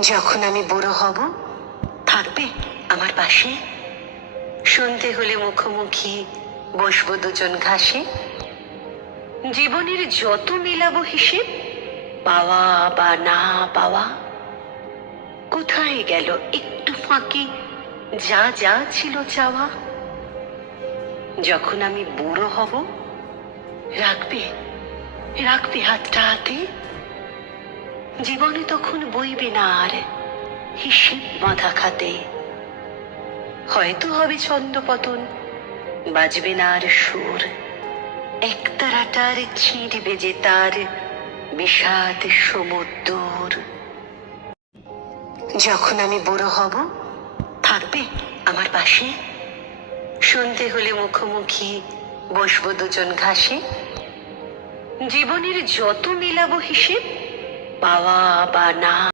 যখন আমি বুড়ো হব থাকবে আমার পাশে, সন্ধে হলে মুখোমুখি বসবো দুজন ঘাসে। জীবনের যত মেলাবো হিসেব, পাওয়া বা না পাওয়া, কোথায় গেল একটু ফাঁকি যা যা ছিল চাওয়া। যখন আমি বুড়ো হব রাখবে রাখবে হাতটা হাতে, জীবনে তখন বইবে না আর হিসেব বাঁধা খাতে। হয়তো হবে ছন্দপতন, বাজবে না আর সুর, একতারাটার ছিঁড়বে যে তার বিষাদ সমুদ্র। যখন আমি বুড়ো হব থাকবে আমার পাশে, সন্ধে হলে মুখোমুখি বসবো দুজন ঘাসে। জীবনের যত মেলাবো হিসেব, পাওয়া বা না